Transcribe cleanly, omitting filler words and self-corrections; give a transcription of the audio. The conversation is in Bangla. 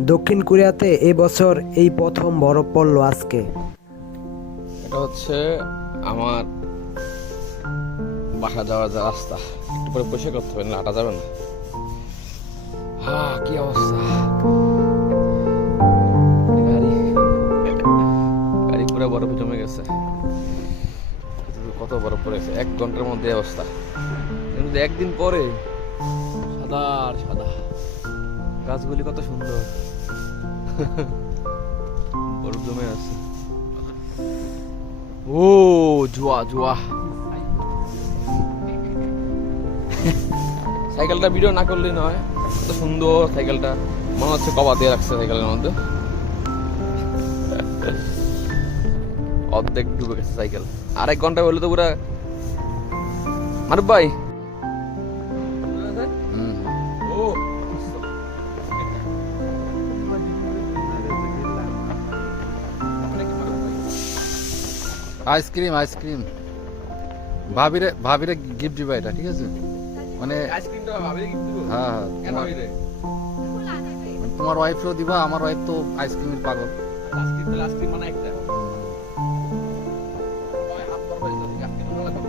দক্ষিণ কোরিয়াতে এই বছর এই প্রথম বরফ পড়ল আজকে। এটা হচ্ছে আমার বাসা যাওয়ার যে রাস্তা, একটু পরে পরিষ্কার করতে হবে, না হাঁটা যাবে না। কি অবস্থা, গাড়ি গাড়ি পুরো বরফে জমে গেছে। কত বরফ পড়েছে 1 ঘন্টার মধ্যে এই অবস্থা। কিন্তু একদিন পরে সাদা আর সাদা, গাছগুলি কত সুন্দর, বরফ জমে আছে। ও জুয়া জুয়া, সাইকেলটা ভিডিও না করলেই নয়, কত সুন্দর সাইকেলটা, মনে হচ্ছে কবা দিয়ে রাখছে সাইকেলের মধ্যে। অর্ধেক ডুবে গেছে সাইকেল, 1.5 ঘন্টা হলে তো পুরা। মারুফ ভাই, আইসক্রিম আইসক্রিম ভাবিরে ভাবিরে গিফট দিবা এটা, ঠিক আছে? মানে আইসক্রিমটা ভাবিরে গিফট দিব। হ্যাঁ কেন ভাবিরে? তোমার ওয়াইফও দিবা, আমার ওয়াইফ তো আইসক্রিমের পাগল। আইসক্রিম মানে একটা ভাই হাত পড়বে যদি আইসক্রিম ভালো লাগে।